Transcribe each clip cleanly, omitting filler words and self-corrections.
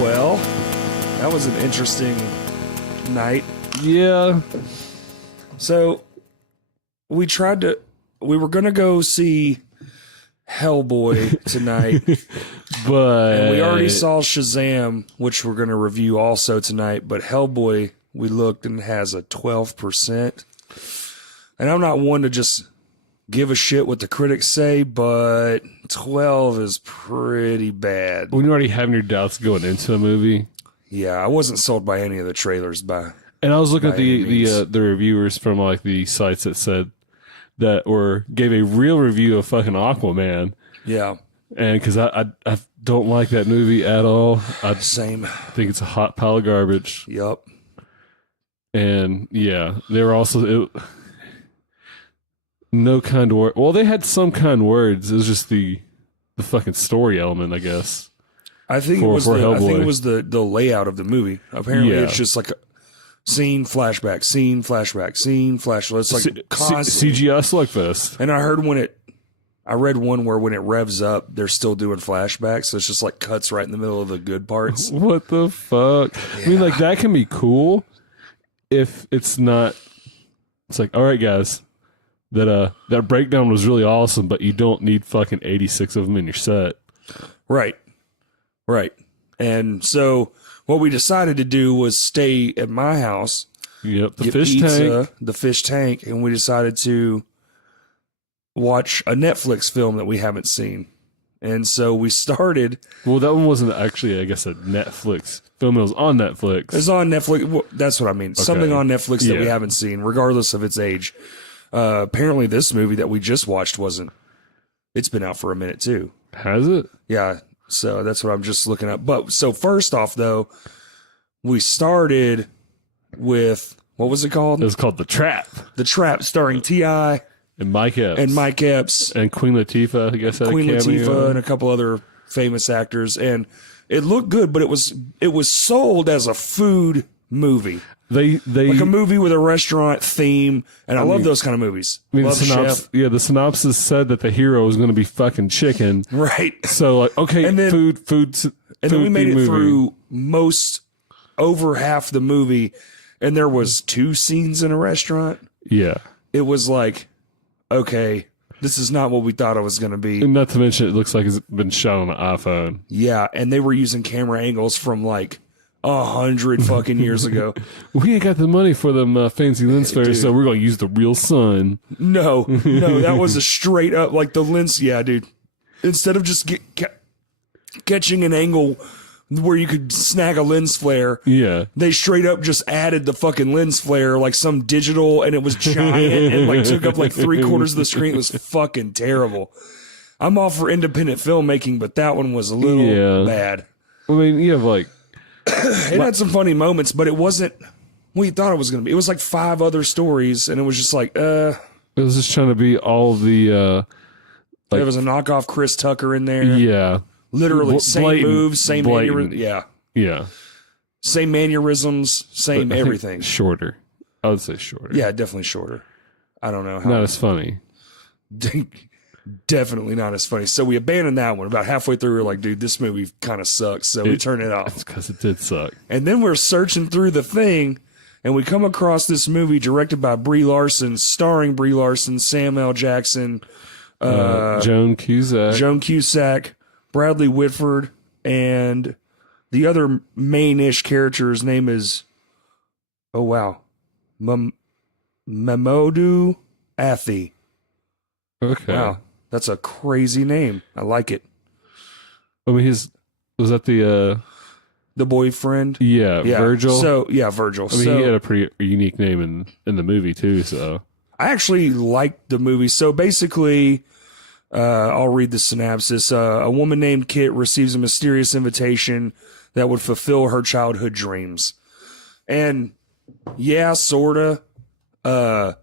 Well, that was an interesting night. Yeah. So we were going to go see Hellboy tonight, But and we already saw Shazam, which we're going to review also tonight. But Hellboy, we looked and has a 12%. And I'm not one to just give a shit what the critics say, but 12 is pretty bad. when you're already having your doubts going into a movie. Yeah, I wasn't sold by any of the trailers And I was looking at by any means. the reviewers from like the sites that said that or gave a real review of fucking Aquaman. Yeah, And because I don't like that movie at all. I same. think it's a hot pile of garbage. Yup. And yeah, they were also no kind word. Well, they had some kind words. It was just the fucking story element, I guess. I think it was the layout of the movie. Apparently, Yeah. it's just like a scene, flashback, scene, flashback, scene, flashback. It's like constant. CGI slugfest. And I heard I read one where when it revs up, they're still doing flashbacks. So it's just like cuts right in the middle of the good parts. What the fuck? Yeah. I mean, like that can be cool if it's not. It's like, all right, guys, that breakdown was really awesome, but you don't need fucking 86 of them in your set. Right. And so what we decided to do was stay at my house, Yep, the get fish pizza, tank. the fish tank, and we decided to watch a Netflix film that we haven't seen. And so we started. Well, that one wasn't actually, I guess, a Netflix film. It was on Netflix. It's on Netflix. Well, that's what I mean. Something on Netflix that we Yeah. haven't seen, regardless of its age. Apparently, this movie that we just watched wasn't. It's been out for a minute too. Has it? Yeah. So that's what I'm just looking up. But so first off, though, we started with what was it called? It was called The Trap. The Trap, starring T.I. And Mike Epps. and Mike Epps, And Queen Latifah, I guess, had Queen a cameo. Latifah, and a couple other famous actors. And it looked good, but it was sold as a food movie. They Like a movie with a restaurant theme, and I love those kind of movies. I mean, Love Chef. the synopsis said that the hero was going to be fucking chicken. Right. So, like, okay, And then- food. And then we made it movie. through over half the movie, and there was 2 scenes in a restaurant. Yeah. It was like, okay, this is not what we thought it was going to be. And not to mention, it looks like it's been shot on an iPhone. Yeah, and they were using camera angles from like 100 fucking years ago. We ain't got the money for them fancy lens flares, Dude. so we're going to use the real sun. No, that was a straight up like the lens. Yeah, dude. Instead of just catching an angle where you could snag a lens flare, Yeah. they straight up just added the fucking lens flare like some digital, and it was giant and like took up like 3/4 of the screen. It was fucking terrible. I'm all for independent filmmaking, but that one was a little bad. I mean, you have like, It had some funny moments, but it wasn't what you thought it was going to be. It was like 5 other stories, and it was just like, it was just trying to be all the, there was a knockoff Chris Tucker in there. yeah. Literally same Blatant. moves, same Blatant. yeah, same mannerisms, same I think everything. Shorter. I would say shorter. Yeah, definitely shorter. I don't know how. Not as funny. Definitely not as funny. So we abandoned that one. About halfway through, we were like, dude, this movie kind of sucks. So we turned it off. It's because it did suck. And then we're searching through the thing, and we come across this movie directed by Brie Larson, starring Brie Larson, Sam L. Jackson, Joan Cusack. Joan Cusack, Bradley Whitford, and the other main-ish character's name is, oh wow, Mamoudou Athie. Okay. Wow, that's a crazy name. I like it. I mean, was that the boyfriend? yeah, Virgil? So yeah, Virgil. I mean, he had a pretty unique name in the movie too, so. I actually liked the movie. So basically, I'll read the synopsis. A woman named Kit receives a mysterious invitation that would fulfill her childhood dreams. And yeah, sorta. The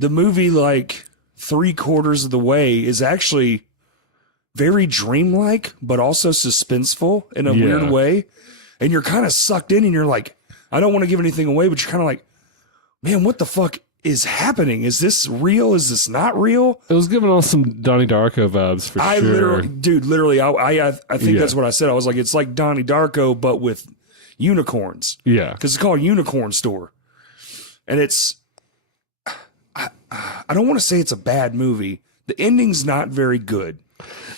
movie, like 3/4 of the way, is actually very dreamlike, but also suspenseful in a weird way. And you're kind of sucked in, and you're like, I don't want to give anything away, but you're kind of like, man, what the fuck is happening? Is this real? Is this not real? It was giving off some Donnie Darko vibes for sure. Literally, I think that's what I said. I was like, it's like Donnie Darko, but with unicorns. Yeah. Because it's called Unicorn Store. And it's, I don't want to say it's a bad movie. The ending's not very good.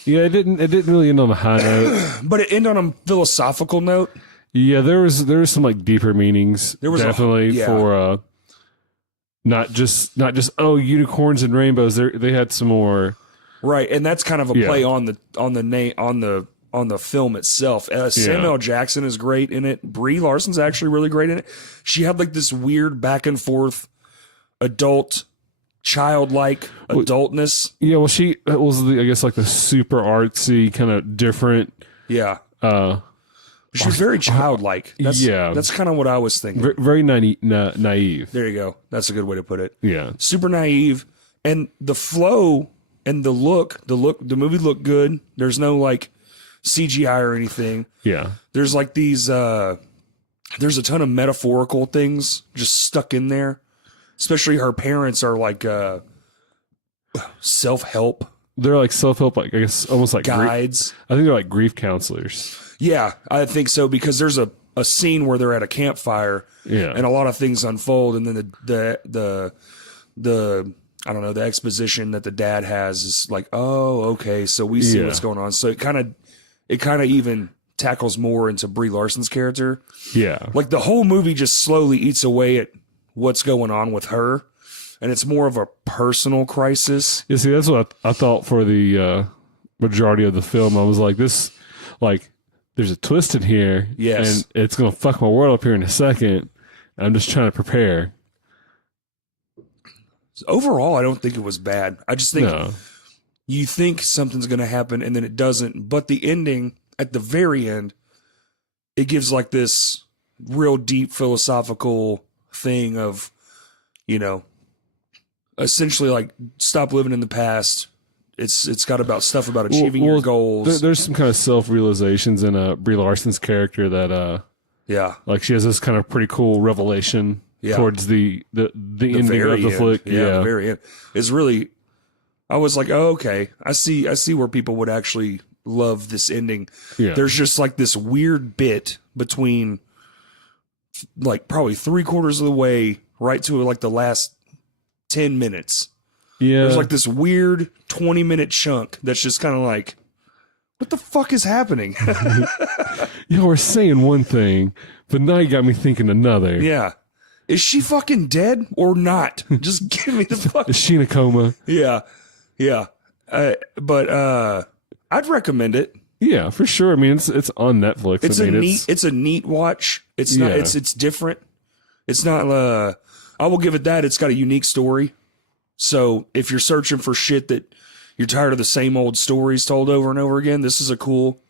Yeah, it didn't really end on a high note. But it ended on a philosophical note. Yeah, there was some like deeper meanings. There was definitely for not just unicorns and rainbows. They had some more. Right, and that's kind of a play on the film itself. Samuel L. Jackson is great in it. Brie Larson's actually really great in it. She had like this weird back and forth adult, childlike adultness. Yeah, well, she was I guess like the super artsy kind of different. Yeah. She was very childlike. That's kind of what I was thinking. Very naive. There you go. That's a good way to put it. Yeah. Super naive, and the flow and the movie looked good. There's no like CGI or anything. Yeah. There's like these there's a ton of metaphorical things just stuck in there. Especially her parents are like self-help. They're like self-help, like I guess almost like guides. I think they're like grief counselors. Yeah, I think so, because there's a scene where they're at a campfire, and a lot of things unfold, and then the I don't know, the exposition that the dad has is like, oh, okay, so we see what's going on. So it kind of even tackles more into Brie Larson's character. Yeah, like the whole movie just slowly eats away at what's going on with her, and it's more of a personal crisis. Yeah, see, that's what I thought for the majority of the film. I was like, this, like, there's a twist in here, and it's gonna fuck my world up here in a second. I'm just trying to prepare. Overall, I don't think it was bad. I just think you think something's gonna happen, and then it doesn't. But the ending, at the very end, it gives like this real deep philosophical thing of, essentially like stop living in the past. It's got about stuff about achieving your goals. There's some kind of self-realizations in Brie Larson's character that like she has this kind of pretty cool revelation towards the ending of the flick. The very end. It's really, I was like, oh, okay, I see where people would actually love this ending. Yeah. There's just like this weird bit between like probably 3/4 of the way right to like the last 10 minutes. Yeah. There's like this weird 20-minute chunk that's just kind of like, what the fuck is happening? We're saying one thing, but now you got me thinking another. Yeah. Is she fucking dead or not? Just give me the fuck. Is she in a coma? Yeah. Yeah. But I'd recommend it. Yeah, for sure. I mean, it's on Netflix. It's a neat watch. It's not, it's different. It's not, I will give it that. It's got a unique story. So if you're searching for shit that you're tired of the same old stories told over and over again, this is a cool.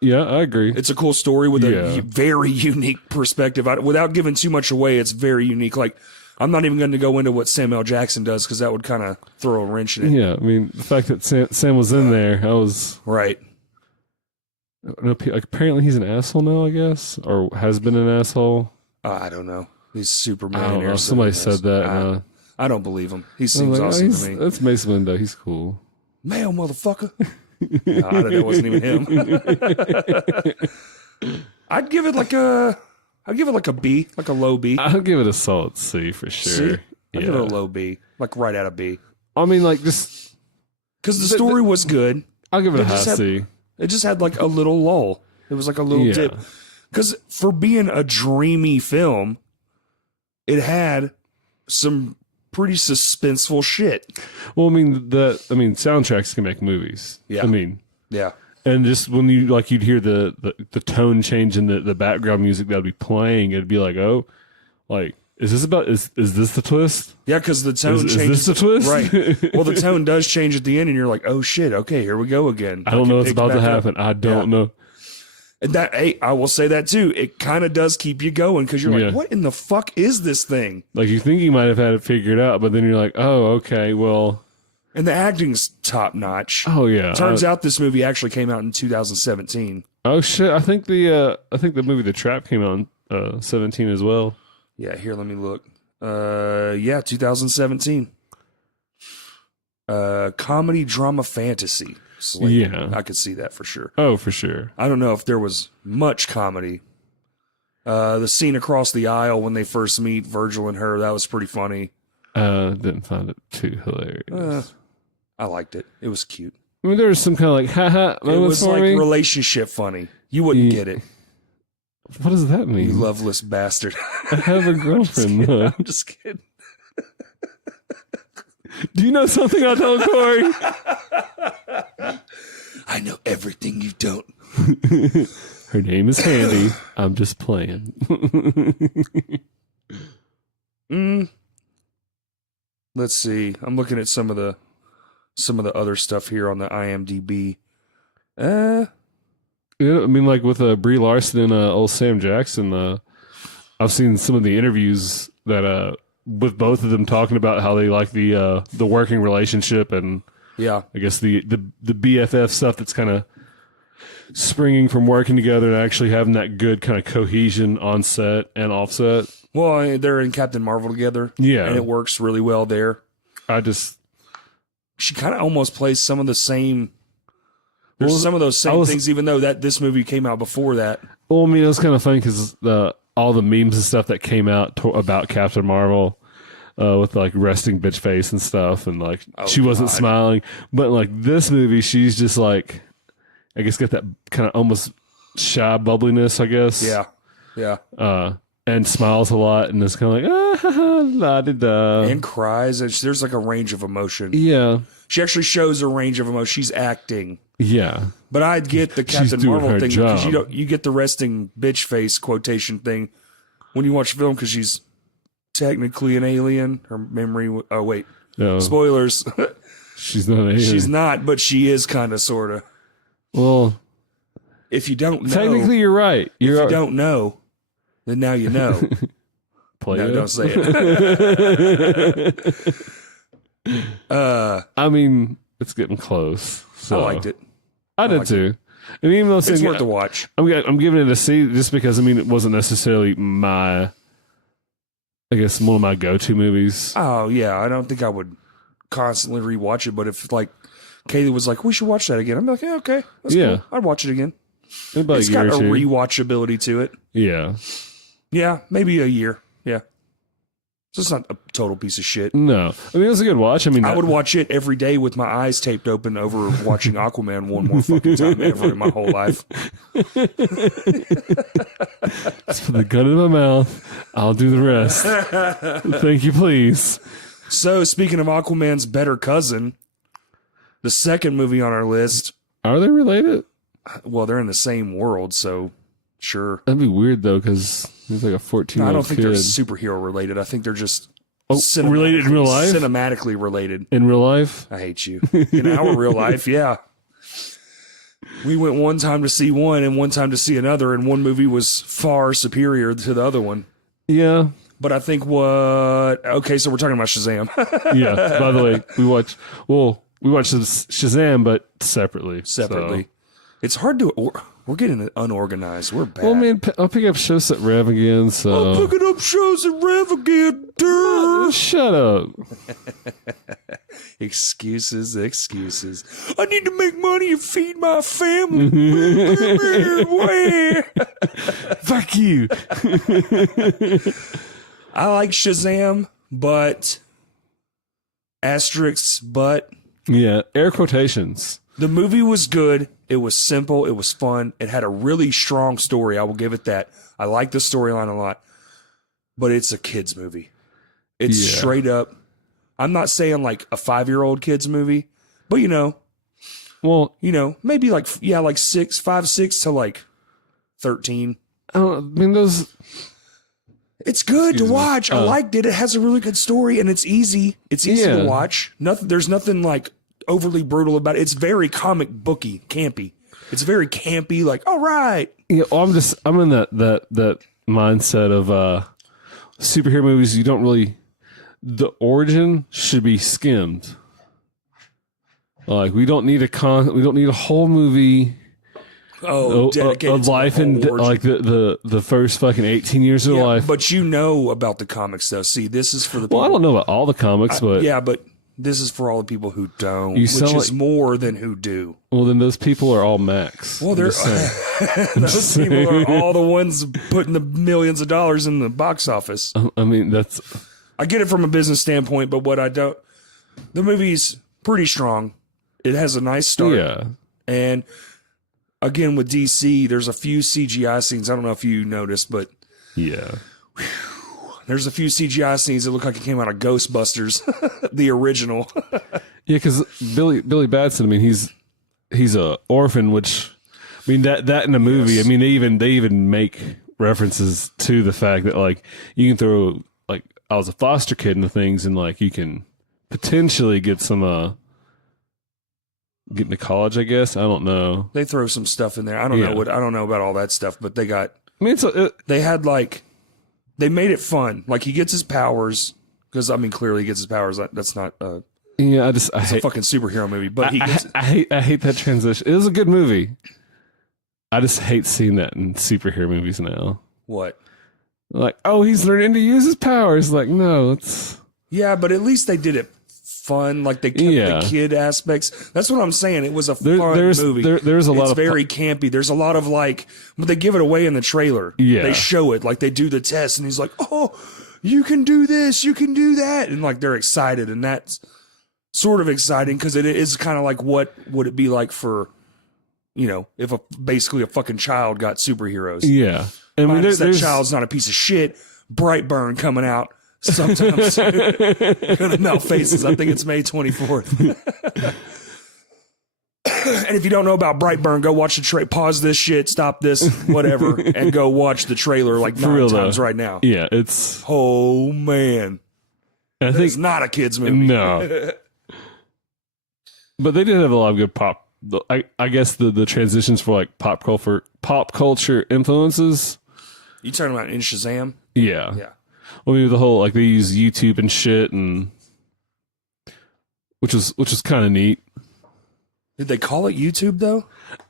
Yeah, I agree. It's a cool story with a very unique perspective. Without giving too much away, it's very unique. Like, I'm not even going to go into what Samuel L. Jackson does because that would kind of throw a wrench in it. Yeah, I mean, the fact that Sam was in there, I was... Right. Like, apparently he's an asshole now, I guess, or has been an asshole. I don't know. He's super I don't millionaire. know. Somebody said that. I don't believe him. He seems awesome to me. That's Mace Windu. He's cool. Male motherfucker. No, I don't know. It wasn't even him. I'd give it like a B, like a low B. I'll give it a solid C for sure. C? I'd give it a low B, like right out of B. I mean, like just because the story was good. I'll give it a high C. It just had like a little lull. It was like a little dip. Because for being a dreamy film, it had some pretty suspenseful shit. Well, I mean, soundtracks can make movies. Yeah. I mean, yeah. And just when you'd hear the tone change in the background music that would be playing, it'd be like, oh, like, is this the twist? Yeah, because the tone changes. Is this the twist? Right. Well, the tone does change at the end, and you're like, oh shit, okay, here we go again. I don't know what's about to happen. I don't know. And that, hey, I will say that too. It kind of does keep you going because you're like, what in the fuck is this thing? Like, you think you might have had it figured out, but then you're like, oh, okay, well. And the acting's top notch. Oh yeah. Turns out this movie actually came out in 2017. Oh shit! I think the movie The Trap came out in 17 as well. Yeah, here, let me look. Yeah, 2017. Comedy, drama, fantasy. So, Yeah. I could see that for sure. Oh, for sure. I don't know if there was much comedy. The scene across the aisle when they first meet Virgil and her, that was pretty funny. Didn't find it too hilarious. I liked it. It was cute. I mean, there was some kind of like, haha It moments was for like me. relationship funny. You wouldn't Yeah. get it, What does that you mean? loveless bastard. I have a girlfriend, though. I'm just kidding. Do you know something I don't, Corey? I know everything you don't. Her name is Handy. I'm just playing. Let's see. I'm looking at some of the other stuff here on the IMDb. Yeah, I mean, like with Brie Larson and old Sam Jackson, I've seen some of the interviews that with both of them talking about how they like the working relationship and Yeah. I guess the BFF stuff that's kind of springing from working together and actually having that good kind of cohesion on set and off set. Well, they're in Captain Marvel together. Yeah. And it works really well there. She kind of almost plays some of the same. There's some of those same things, even though this movie came out before that. Well, I mean, it was kind of funny because all the memes and stuff that came out about Captain Marvel with like resting bitch face and stuff, and like she wasn't smiling. But like this movie, she's just like, I guess, got that kind of almost shy bubbliness, I guess. Yeah. Yeah. And smiles a lot, and it's kind of like, la di da. And cries. And there's like a range of emotion. Yeah. She actually shows a range of emotion. She's acting. Yeah. But I'd get the She's Captain doing Marvel her thing because job. you get the resting bitch face quotation thing when you watch film because she's technically an alien. Her memory. Oh wait, No, spoilers. she's not an alien. She's not, but she is kind of sort of. Well, If you don't know, technically, you're right. if you don't know, then now you know. play No, it. don't say it. I mean, it's getting close. So. I liked it. I did liked too. And even though It's worth the watch. I'm giving it a C just because I mean it wasn't necessarily my, I guess, one of my go-to movies. Oh yeah, I don't think I would constantly rewatch it, but if like Kaylee was like, "We should watch that again," I'm like, "Yeah, okay, that's Yeah. cool. I'd watch it again." In about It's a year got a or two. rewatchability to it. Yeah. Yeah, maybe a year. Yeah, so it's not a total piece of shit. No, I mean it was a good watch. I mean, I would watch it every day with my eyes taped open over watching Aquaman one more fucking time ever in my whole life. just put the gun in my mouth. I'll do the rest. Thank you, please. So, speaking of Aquaman's better cousin, the second movie on our list, Are they related? well, they're in the same world, so sure. That'd be weird though, because he's like a 14-year-old I don't think kid. they're superhero related. I think they're just Related in real life. cinematically related. In real life, I hate you. In our real life, yeah. We went one time to see one and one time to see another, and one movie was far superior to the other one. yeah. But I think okay, so we're talking about Shazam. Yeah. By the way, we watched Shazam, but separately. Separately. So. It's hard to, we're getting unorganized. We're bad. Well, man, I'll pick up shows at Rev again. So I'm picking up shows at Rev again. Duh. Shut up. Excuses. I need to make money and feed my family. Fuck you. I like Shazam, but asterisks, but Yeah, air quotations. the movie was good. It was simple. It was fun. It had a really strong story. I will give it that. I like the storyline a lot, but it's a kid's movie. It's Yeah. straight up. I'm not saying like a 5-year-old kid's movie, but Well, maybe like 5, 6 to like 13. I mean those. It's good Excuse to me. watch. I liked it. It has a really good story and it's easy. It's easy Yeah. to watch. There's nothing like overly brutal about it. It's very comic booky, campy. It's very campy, like, all right. Yeah, well, I'm in that mindset of superhero movies. You don't really. The origin should be skimmed. Like we don't need a whole movie dedicated of to life the whole and origin. like the first fucking 18 years of life. But you know about the comics, though. See, this is for the people. Well, I don't know about all the comics, but yeah, but this is for all the people who don't, You which sound is more than who do. well, then those people are all Max. Well, they're those people are all the ones putting the millions of dollars in the box office. I mean, that's I get it from a business standpoint, but what I don't, the movie's pretty strong. It has a nice start, yeah. and again with DC, there's a few CGI scenes. I don't know if you noticed, but Yeah. there's a few CGI scenes that look like it came out of Ghostbusters, the original. Yeah, because Billy Batson. I mean, he's a orphan, which I mean that in the movie. Yes. I mean, they even make references to the fact that like you can throw like I was a foster kid into things, and like you can potentially get some get into college. I guess I don't know. They throw some stuff in there. I don't know I don't know about all that stuff, but they got. I mean, They had like, they made it fun. Like he gets his powers because I mean clearly he gets his powers. That's not. yeah. I It's a hate, fucking superhero movie, but he gets. I hate that transition. It was a good movie. I just hate seeing that in superhero movies now. What? Like, oh, he's learning to use his powers. Like, no, it's Yeah, but at least they did it fun. Like they kept the kid aspects. That's what I'm saying. It was a fun movie. There's a lot it's of very campy. There's a lot of like, but they give it away in the trailer. Yeah. They show it. Like they do the test and he's like, oh, you can do this. You can do that. And like they're excited. And that's sort of exciting because it is kind of like what would it be like for, you know, if basically a fucking child got superheroes. Yeah. I mean, that child's not a piece of shit. Brightburn coming out sometime soon. Gonna melt faces. I think it's May 24th. And if you don't know about Brightburn, go watch the trailer. Pause this shit, stop this, whatever, and go watch the trailer like For 9 real, times though. right now. Yeah, it's. Oh man, I think it's not a kids movie. no, but they did have a lot of good pop. I guess the transitions for like pop culture influences. You talking about in Shazam? Yeah. Yeah. Well, maybe the whole like they use YouTube and shit, and which was kind of neat. Did they call it YouTube though?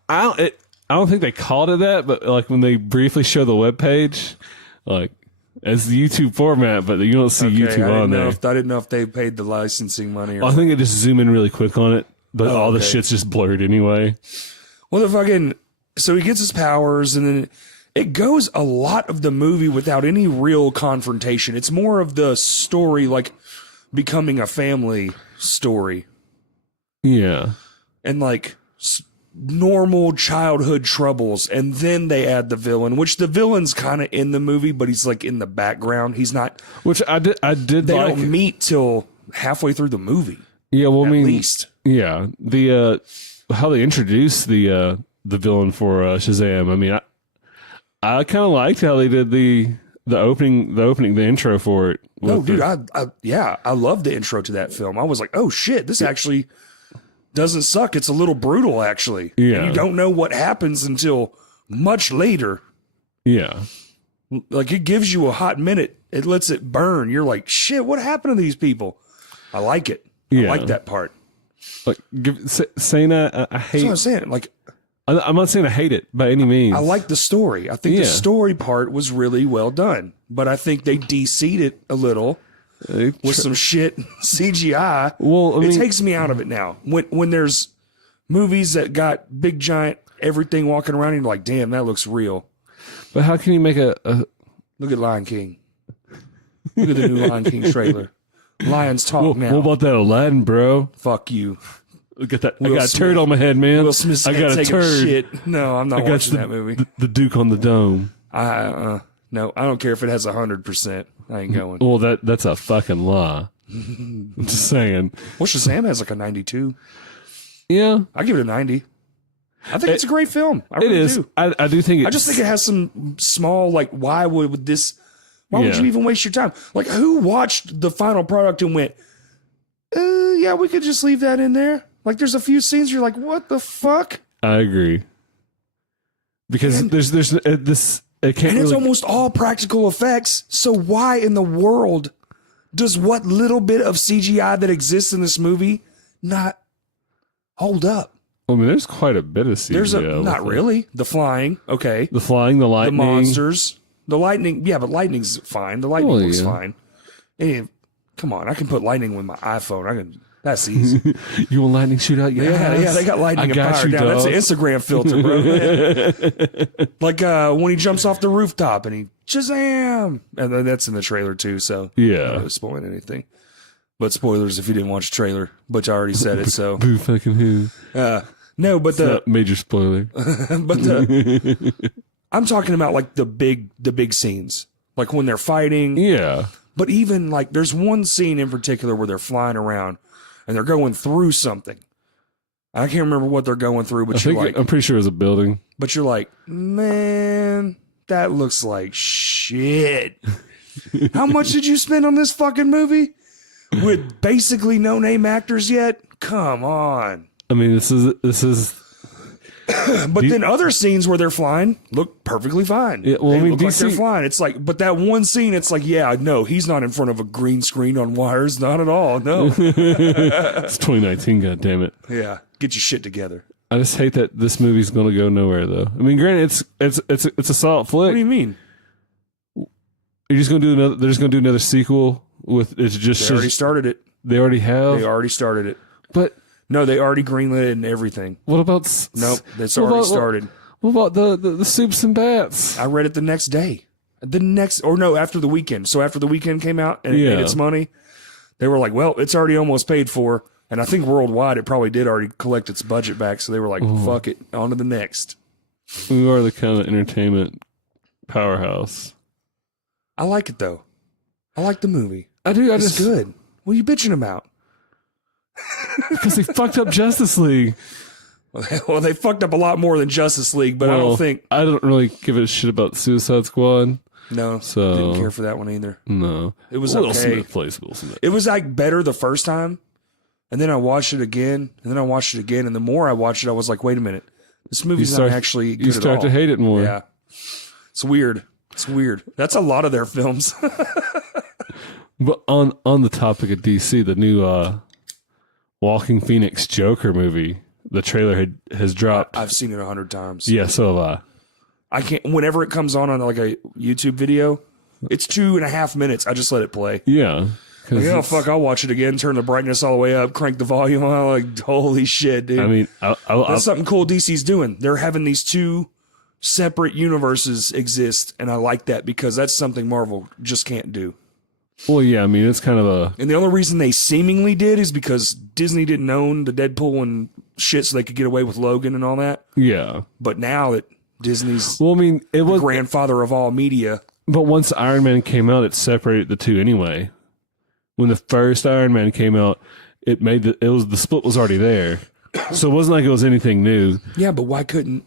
I don't think they called it that, but like when they briefly show the webpage, like as the YouTube format, but you don't see YouTube on there. I didn't know if they paid the licensing money. Or I think they just zoom in really quick on it, but all the okay. shit's just blurred anyway. Well, so he gets his powers, and then it goes a lot of the movie without any real confrontation. It's more of the story, like becoming a family story. Yeah. And like normal childhood troubles, and then they add the villain, which the villain's kind of in the movie, but he's like in the background. He's not. Which I did. They like, don't meet till halfway through the movie. Yeah, well, I mean, at least. Yeah, the how they introduced the villain for Shazam. I mean, I kind of liked how they did the intro for it. No, dude, I love the intro to that film. I was like, oh shit, this actually doesn't suck. It's a little brutal, actually. Yeah. And you don't know what happens until much later. Yeah. Like, it gives you a hot minute. It lets it burn. You're like, shit, what happened to these people? I like it. Yeah. I like that part. Like, saying that, I hate... That's what I'm saying. Like, I'm not saying I hate it by any means. I like the story. I think the story part was really well done. But I think they de-seed it a little with some shit CGI. Well, I mean, it takes me out of it now. When there's movies that got big giant everything walking around, and you're like, damn, that looks real. But how can you make a Look at Lion King. Look at the new Lion King trailer. Lions talk now. What about that Aladdin, bro? Fuck you. Look at that. Will I got Smith. a turd on my head, man. Will Smith's I got a taking turd. shit. No, I'm not watching that movie. The Duke on the Dome. No, I don't care if it has 100%. I ain't going. Well, that's a fucking lie. I'm just saying. Well, Shazam has like a 92. Yeah, I give it a 90. I think it's a great film. I really it is. do. I do think. I just think it has some small, like, why would you even waste your time? Like, who watched the final product and went, yeah, we could just leave that in there? Like, there's a few scenes you're like, what the fuck? I agree. Because there's this. It can't And it's really, almost all practical effects. So why in the world does what little bit of CGI that exists in this movie not hold up? I mean, there's quite a bit of CGI. There's not really. The flying, okay. The flying, the lightning. The monsters. The lightning, yeah, but lightning's fine. The lightning looks fine. And, come on, I can put lightning with my iPhone. That's easy. You want lightning shoot out? Yeah, they got lightning and fire down. That's an Instagram filter, bro. Like when he jumps off the rooftop and he Shazam, and then that's in the trailer too. So yeah, I'm not spoiling anything. But spoilers if you didn't watch the trailer, but I already said it. So boo fucking who? No, but the major spoiler. But I'm talking about like the big scenes, like when they're fighting. Yeah. But even like there's one scene in particular where they're flying around and they're going through something. I can't remember what they're going through, but I'm pretty sure it was a building. But you're like, man, that looks like shit. How much did you spend on this fucking movie? With basically no name actors yet? Come on. I mean, this is But then other scenes where they're flying look perfectly fine. Yeah, well, they I mean, look like they're flying. It's like, but that one scene, it's like, yeah, no, he's not in front of a green screen on wires. Not at all. No. It's 2019, goddammit. Yeah. Get your shit together. I just hate that this movie's going to go nowhere, though. I mean, granted, it's a solid flick. What do you mean? You're just going to do another. They're just going to do another sequel with it's just. They already started it. They already have. They already started it. But no, they already greenlit it and everything. what about? Nope, it's already started. What about the soups and bats? I read it the next day. After the weekend. So after the weekend came out and it made its money, they were like, well, it's already almost paid for. And I think worldwide, it probably did already collect its budget back. So they were like, fuck it, on to the next. We are the kind of entertainment powerhouse. I like it, though. I like the movie. I do. It's good. What are you bitching about? Because they fucked up Justice League. Well, they fucked up a lot more than Justice League, but I don't really give a shit about Suicide Squad. No, so didn't care for that one either. No, it was Will okay. Smith plays Will Smith. It was like better the first time, and then I watched it again, and then I watched it again, and the more I watched it, I was like, wait a minute, this movie's not actually good You start at all. to hate it more. Yeah, it's weird. It's weird. That's a lot of their films. But on the topic of DC, the new Walking Phoenix Joker movie, the trailer has dropped. I've seen it 100 times. Yeah, so have I. I can't. Whenever it comes on like a YouTube video, it's 2.5 minutes. I just let it play. Yeah. Like, oh fuck! I'll watch it again. Turn the brightness all the way up. Crank the volume. I'm like, holy shit, dude! I mean, that's something cool DC's doing. They're having these two separate universes exist, and I like that because that's something Marvel just can't do. Well, yeah, I mean, it's kind of a... And the only reason they seemingly did is because Disney didn't own the Deadpool and shit, so they could get away with Logan and all that. Yeah. But now that Disney's it was the grandfather of all media... But once Iron Man came out, it separated the two anyway. When the first Iron Man came out, the split was already there. So it wasn't like it was anything new. Yeah, but why couldn't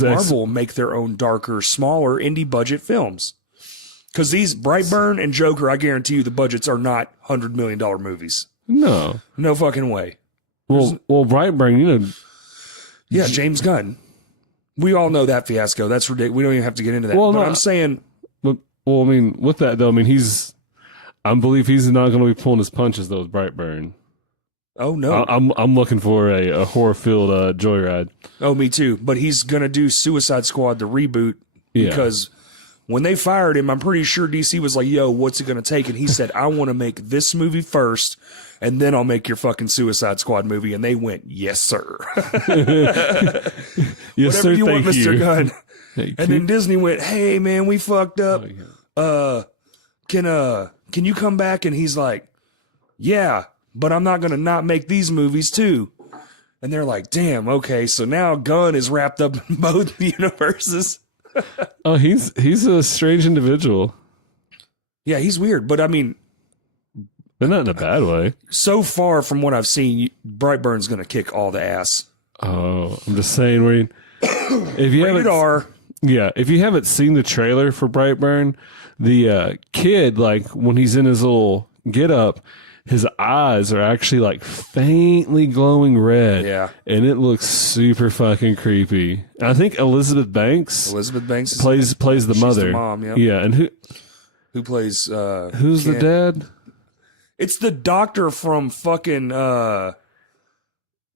Marvel make their own darker, smaller, indie budget films? Because these Brightburn and Joker, I guarantee you the budgets are not $100 million movies. No. No fucking way. Well, Brightburn, Yeah, James Gunn. We all know that fiasco. That's ridiculous. We don't even have to get into that. Well, but no, I'm saying... I mean, with that, though, I mean, I believe he's not going to be pulling his punches, though, with Brightburn. Oh, no. I'm looking for a horror-filled joyride. Oh, me too. But he's going to do Suicide Squad, the reboot, because... When they fired him, I'm pretty sure DC was like, yo, what's it going to take? And he said, I want to make this movie first, and then I'll make your fucking Suicide Squad movie. And they went, yes, sir. Yes, Whatever sir, you want, Mr. Gunn. Thank and you. then Disney went, hey, man, we fucked up. Can you come back? And he's like, yeah, but I'm not going to not make these movies too. And they're like, damn, okay, so now Gunn is wrapped up in both universes. Oh, he's a strange individual. Yeah, he's weird, but I mean, but not in a bad way. So far from what I've seen, Brightburn's going to kick all the ass. Oh, I'm just saying, Wayne. If you Rated R. Yeah, if you haven't seen the trailer for Brightburn, the kid, like when he's in his little get up, his eyes are actually like faintly glowing red. Yeah. And it looks super fucking creepy. And I think Elizabeth Banks plays the mother. The mom, yeah. Yeah, and who plays who's the dad? It's the doctor from fucking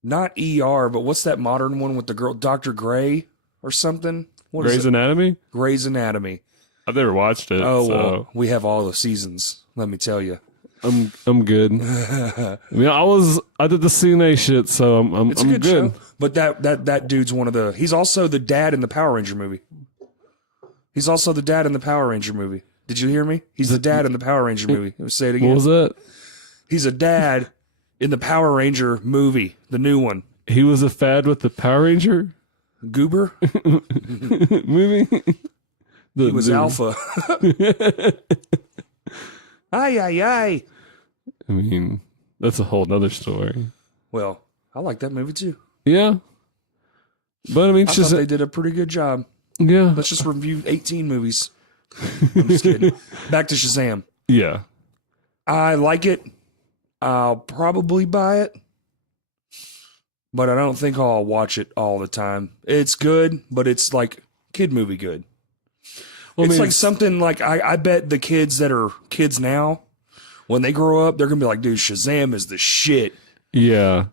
Not ER, but what's that modern one with the girl, Dr. Gray or something? What is Grey's it? Anatomy? Grey's Anatomy. I've never watched it. Oh, so well, we have all the seasons. Let me tell you. I'm good. I mean, I did the CNA shit, so I'm It's a good show. But that dude's one of the. He's also the dad in the Power Ranger movie. He's also the dad in the Power Ranger movie. Did you hear me? He's the dad in the Power Ranger movie. Say it again. What was that? He's a dad in the Power Ranger movie, the new one. He was a fad with the Power Ranger Goober. movie. He was Alpha. Ay, ay, ay. I mean, that's a whole nother story. Well, I like that movie too. Yeah. But I mean, I thought they did a pretty good job. Yeah. Let's just review 18 movies. I'm just kidding. Back to Shazam. Yeah. I like it. I'll probably buy it. But I don't think I'll watch it all the time. It's good, but it's like kid movie good. Well, it's like something like I bet the kids that are kids now, when they grow up, they're gonna be like, dude, Shazam is the shit. Yeah.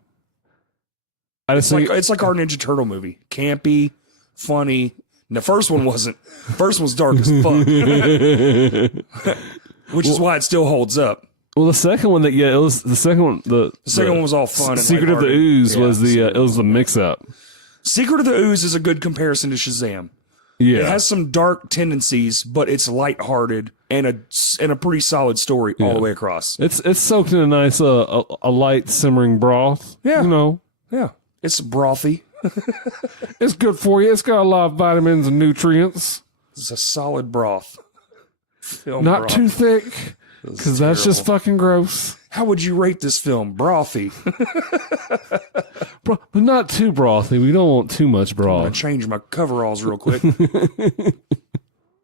It's like our Ninja Turtle movie. Campy, funny. And the first one wasn't. First one's dark as fuck. Which is why it still holds up. Well, the second one it was the second one. The second one was all fun. Secret of the Ooze was it was the mix up. Secret of the Ooze is a good comparison to Shazam. Yeah, it has some dark tendencies, but it's lighthearted and a pretty solid story all the way across. It's soaked in a nice a light simmering broth. Yeah, you know. Yeah, it's brothy. It's good for you. It's got a lot of vitamins and nutrients. It's a solid broth. Not broth. Too thick, because that's just fucking gross. How would you rate this film? Brothy. But not too brothy. We don't want too much broth. I'm going to change my coveralls real quick.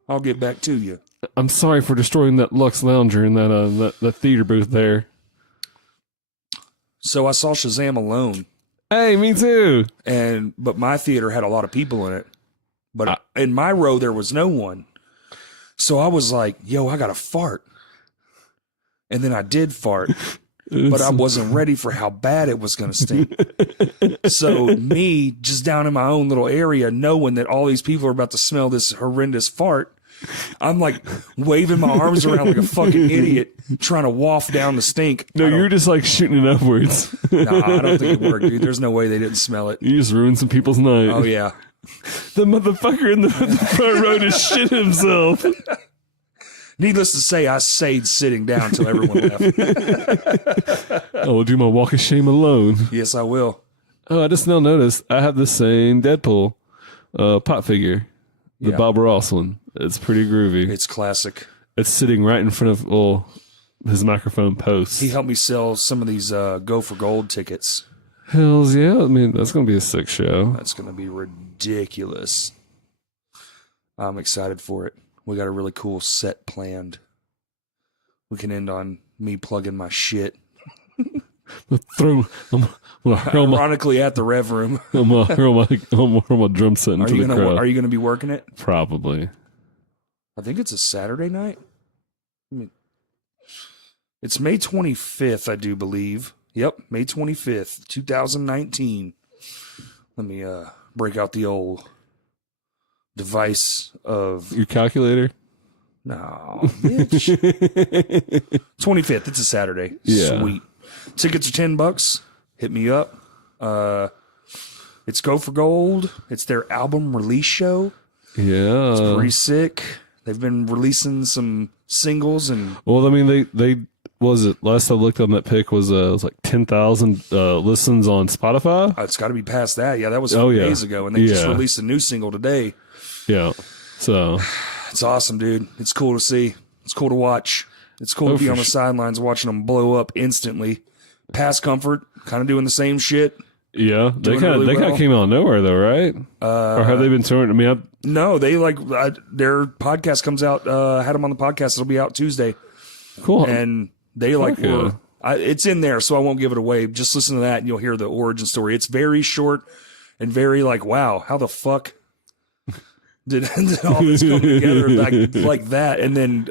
I'll get back to you. I'm sorry for destroying that Lux Lounger in that theater booth there. So I saw Shazam alone. Hey, me too. But my theater had a lot of people in it. But in my row, there was no one. So I was like, yo, I got to fart. And then I did fart, but I wasn't ready for how bad it was going to stink. So me, just down in my own little area, knowing that all these people are about to smell this horrendous fart, I'm like waving my arms around like a fucking idiot, trying to waft down the stink. No, you're just like shooting it upwards. Nah, I don't think it worked, dude. There's no way they didn't smell it. You just ruined some people's night. Oh, yeah. The motherfucker in the front row just shit himself. Needless to say, I stayed sitting down until everyone left. I will do my walk of shame alone. Yes, I will. Oh, I just now noticed I have the same Deadpool pop figure, the Bob Ross one. It's pretty groovy. It's classic. It's sitting right in front of his microphone post. He helped me sell some of these Go for Gold tickets. Hells yeah. I mean, that's going to be a sick show. That's going to be ridiculous. I'm excited for it. We got a really cool set planned. We can end on me plugging my shit. Ironically, at the Rev Room. I'm gonna hurl my drum set into the crowd. Are you going to be working it? Probably. I think it's a Saturday night. It's May 25th, I do believe. Yep, May 25th, 2019. Let me break out the old device of your calculator. No, bitch. 25th. It's a Saturday. Yeah. Sweet. Tickets are $10. Hit me up. It's Go for Gold. It's their album release show. Yeah, it's pretty sick. They've been releasing some singles and. Well, I mean, they was it last I looked on that pic was like 10,000 listens on Spotify. It's got to be past that. Yeah, that was 4 days ago, and they just released a new single today. Yeah, so it's awesome, dude. It's cool to see. It's cool to watch. It's cool to be on the sidelines watching them blow up instantly. Past Comfort, kind of doing the same shit. Yeah, they kind of came out of nowhere though, right? Or have they been touring? I mean, no, they their podcast comes out. Had them on the podcast. It'll be out Tuesday. Cool. And they were. It's in there, so I won't give it away. Just listen to that, and you'll hear the origin story. It's very short and very wow, how the fuck did all this come together like that? And then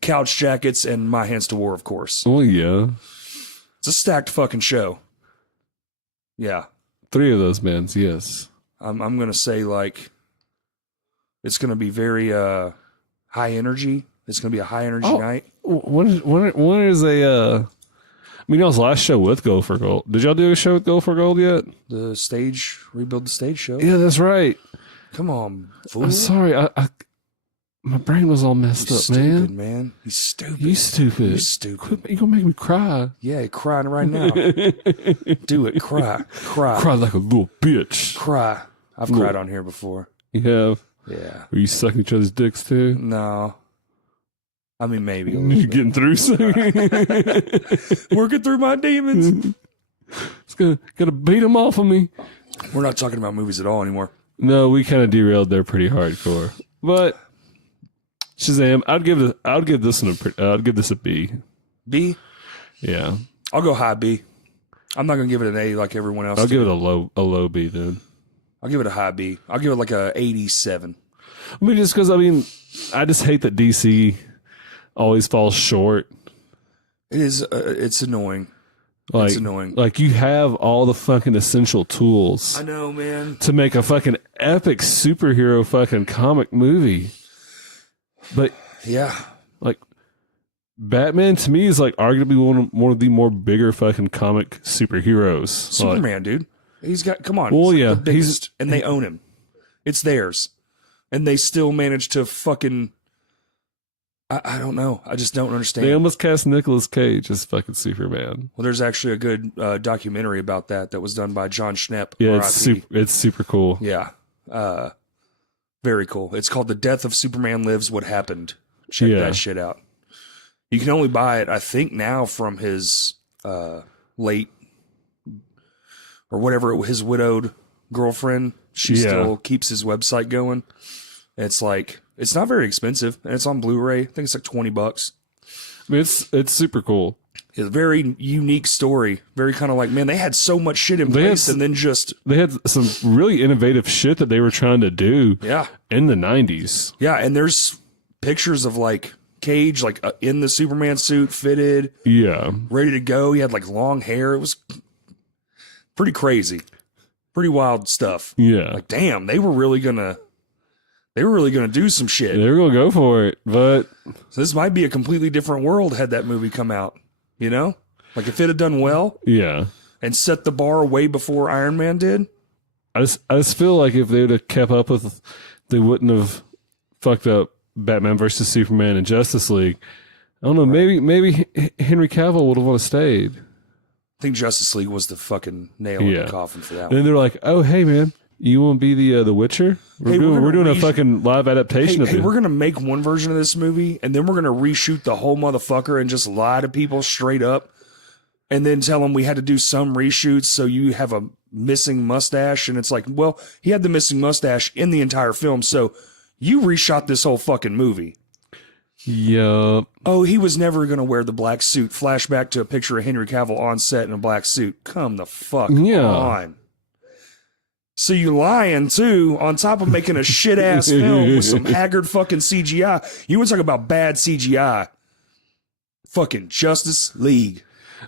Couch Jackets and My Hands to War, of course. Oh yeah, it's a stacked fucking show. Yeah. 3 of those bands, yes. I'm gonna say like it's gonna be very high energy. It's gonna be a high energy night. When is a I mean, y'all's last show with Go for Gold. Did y'all do a show with Go for Gold yet? The stage rebuild the stage show. Yeah, that's right. Come on, fool. I'm sorry. My brain was all messed up, stupid, man. He's stupid. You stupid. You stupid. You gonna make me cry? Yeah, you're crying right now. Do it. Cry. Cry like a little bitch. Cry. I've cried on here before. You have? Yeah. Are you sucking each other's dicks too? No. I mean, maybe. You getting through something? Working through my demons. It's gotta beat them off of me. We're not talking about movies at all anymore. No, we kind of derailed there pretty hardcore. But Shazam, I'd give this a B. B? Yeah. I'll go high B. I'm not gonna give it an A like everyone else. I'll give it a low B then. I'll give it a high B. I'll give it like a 87. I mean, just because I just hate that DC always falls short. It is. It's annoying. Like, it's annoying. Like you have all the fucking essential tools. I know, man. To make a fucking epic superhero fucking comic movie. But yeah, like Batman to me is like arguably one of the more bigger fucking comic superheroes. Superman, dude. He's got. Come on. Well, he's yeah, the biggest, and they own him. It's theirs, and they still manage to fucking. I don't know. I just don't understand. They almost cast Nicolas Cage as fucking Superman. Well, there's actually a good documentary about that was done by John Schnepp. Yeah, RIP. it's super cool. Yeah. Very cool. It's called The Death of Superman Lives What Happened. Check that shit out. You can only buy it, I think, now from his late or whatever, his widowed girlfriend. She still keeps his website going. It's like, it's not very expensive, and it's on Blu-ray. I think it's like $20. I mean, it's super cool. It's a very unique story. Very kind of like, man, they had so much shit in place, and then they had some really innovative shit that they were trying to do. Yeah. In the 90s. Yeah, and there's pictures of like Cage, like in the Superman suit, fitted. Yeah. Ready to go. He had like long hair. It was pretty crazy. Pretty wild stuff. Yeah. Like, damn, they were really gonna do some shit. They were gonna go for it, but so this might be a completely different world had that movie come out. You know? Like if it had done well. Yeah. And set the bar way before Iron Man did. I just feel like if they would have kept up with, they wouldn't have fucked up Batman versus Superman and Justice League. I don't know. Maybe Henry Cavill would have want to stayed. I think Justice League was the fucking nail in the coffin for that one. And then they're like, "Oh, hey man, you want to be the Witcher? We're doing a fucking live adaptation of it. Hey, we're gonna make one version of this movie, and then we're gonna reshoot the whole motherfucker and just lie to people straight up, and then tell them we had to do some reshoots, so you have a missing mustache, and it's like, well, he had the missing mustache in the entire film, so you reshot this whole fucking movie." Yup. Oh, he was never gonna wear the black suit. Flashback to a picture of Henry Cavill on set in a black suit. Come the fuck on. So you lying too, on top of making a shit ass film with some haggard fucking CGI. You want to talk about bad CGI? Fucking Justice League.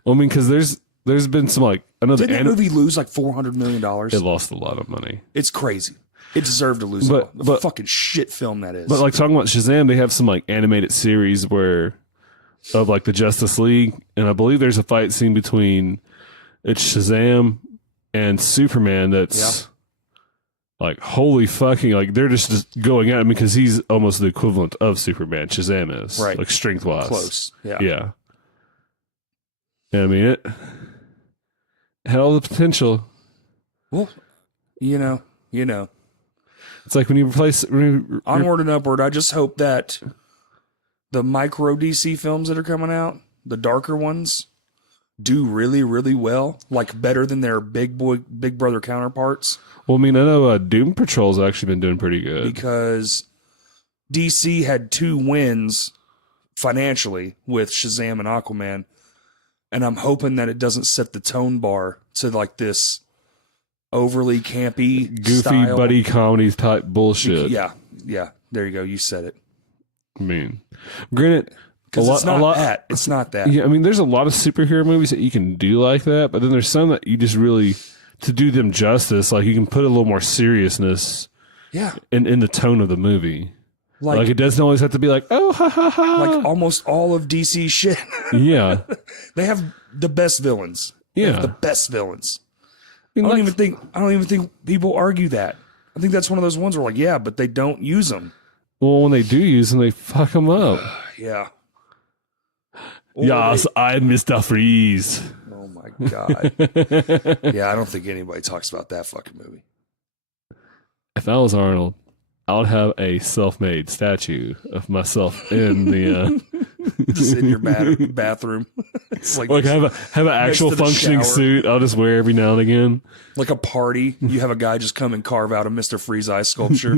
Well, I mean, because there's been some like another. Didn't that movie lose like $400 million? It lost a lot of money. It's crazy. It deserved to lose. But fucking shit film that is. But like talking about Shazam, they have some like animated series of like the Justice League, and I believe there's a fight scene between it's Shazam and Superman that's. Like, holy fucking, like, they're just going at him because he's almost the equivalent of Superman. Shazam is. Right. Like, strength-wise. Close. Yeah. Yeah. I mean, it had all the potential. Well, you know. It's like when you replace... Onward and upward, I just hope that the micro DC films that are coming out, the darker ones, do really, really well. Like, better than their big brother counterparts. Well, I mean, I know Doom Patrol's actually been doing pretty good. Because DC had 2 wins financially with Shazam and Aquaman. And I'm hoping that it doesn't set the tone bar to like this overly campy, goofy style. Buddy comedy type bullshit. Yeah. There you go. You said it. I mean, granted... Because it's not that. It's not that. Yeah, I mean, there's a lot of superhero movies that you can do like that, but then there's some that you just really to do them justice, like you can put a little more seriousness Yeah. in the tone of the movie. Like it doesn't always have to be like, oh, ha, ha, ha. Like almost all of DC shit. Yeah. They have the best villains. They Yeah. have the best villains. I mean, I don't even think people argue that. I think that's one of those ones where like, yeah, but they don't use them. well, when they do use them, they fuck them up. Yeah. Or Yes, I'm Mr. Freeze. oh my God. Yeah, I don't think anybody talks about that fucking movie. If I was Arnold, I would have a self-made statue of myself in the Just in your bathroom. It's like have an actual to the functioning shower. suit. I'll just wear every now and again. like a party. You have a guy just come and carve out a Mr. Freeze eye sculpture.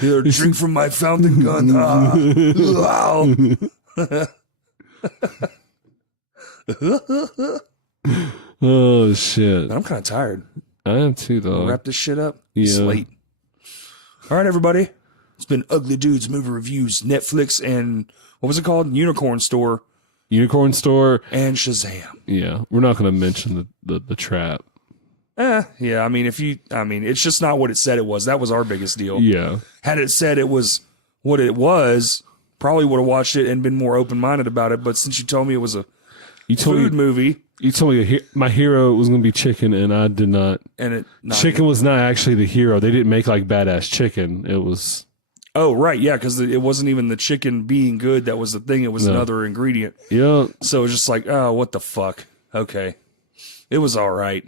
Here, drink from my fountain gun. Ah. Wow. Oh shit! I'm kind of tired. I am too, though. Wrap this shit up. Yeah. It's late. All right, everybody. It's been Ugly Dudes Movie Reviews, Netflix, and what was it called? Unicorn Store Unicorn Store. and Shazam. Yeah, we're not going to mention the trap. Yeah. I mean, it's just not what it said it was. That was our biggest deal. Yeah, Had it said it was what it was, probably would have watched it and been more open minded about it. But since you told me it was a you told food me movie, you told me my hero was going to be chicken, and I did not. and it Chicken was not actually the hero. They didn't make like badass chicken. It was Oh, right, yeah, because it wasn't even the chicken being good that was the thing. It was another ingredient. yeah. So it was just like, oh, what the fuck? Okay, it was all right,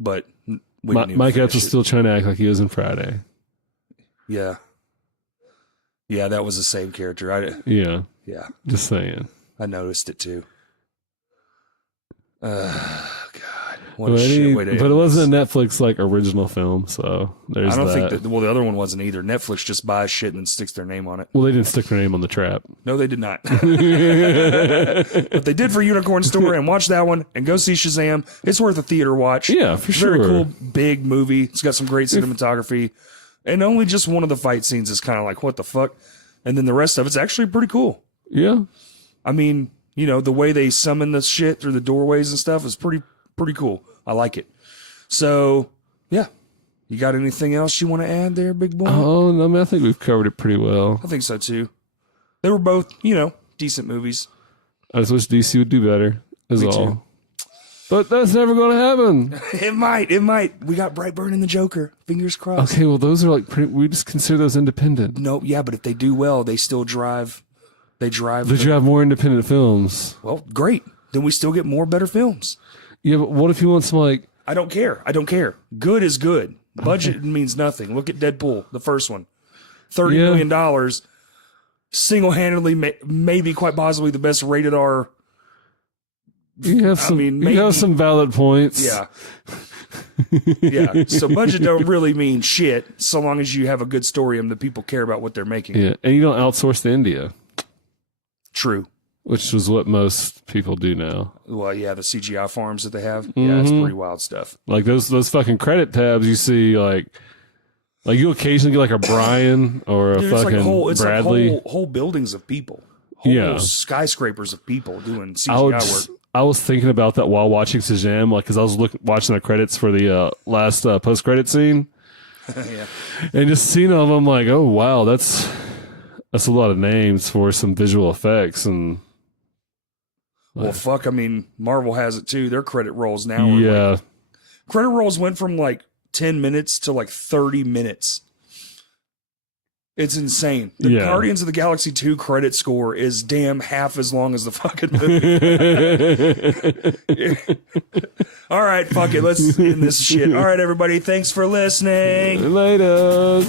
but we didn't even Mike Epps finish was it. still trying to act like he was in Friday. Yeah, that was the same character. Yeah, Yeah, just saying. I noticed it too. God, what But, a shit way to but end it wasn't this. a Netflix like original film, so there's I don't that. think that. Well, the other one wasn't either. Netflix just buys shit and then sticks their name on it. Well, they didn't stick their name on the trap. No, they did not. But they did for Unicorn Store, and watch that one and go see Shazam. It's worth a theater watch. Yeah, for sure. Very cool, big movie. It's got some great cinematography, and only just one of the fight scenes is kind of like, what the fuck? And then the rest of it's actually pretty cool. Yeah, I mean, the way they summon the shit through the doorways and stuff is pretty cool. I like it. So, yeah. You got anything else you want to add there, big boy? Oh, no, I mean, I think we've covered it pretty well. I think so too. They were both, decent movies. I just wish DC would do better, is Me all. too. But that's never going to happen. It might. We got Brightburn and the Joker. Fingers crossed. Okay, well, those are like we just consider those independent. No, yeah, but if they do well, they still drive. They drive. They have more independent films. Well, great. Then we still get more better films. Yeah, but what if you want some like? I don't care. Good is good. Budget means nothing. Look at Deadpool, the first one. $30 million. Single-handedly, maybe quite possibly the best rated R. You have some. You have some valid points. Yeah. Yeah. So budget don't really mean shit so long as you have a good story and the people care about what they're making. Yeah, and you don't outsource to India, True. which is what most people do now. Well, yeah, the CGI farms that they have. Yeah, it's pretty wild stuff. Like those fucking credit tabs you see, like you occasionally get like a Brian or a Dude, it's fucking like Bradley. Like whole buildings of people. Whole skyscrapers of people doing CGI work. I was thinking about that while watching Shazam, like because I was watching the credits for the last post credit scene, Yeah. and just seeing them, I'm like, oh wow, that's a lot of names for some visual effects and. Well, fuck. I mean, Marvel has it too. Their credit rolls now. Are Yeah, like, credit rolls went from like 10 minutes to like 30 minutes. It's insane. The Guardians of the Galaxy 2 credit score is damn half as long as the fucking movie. All right, fuck it. Let's end this shit. All right, everybody. Thanks for listening. Later.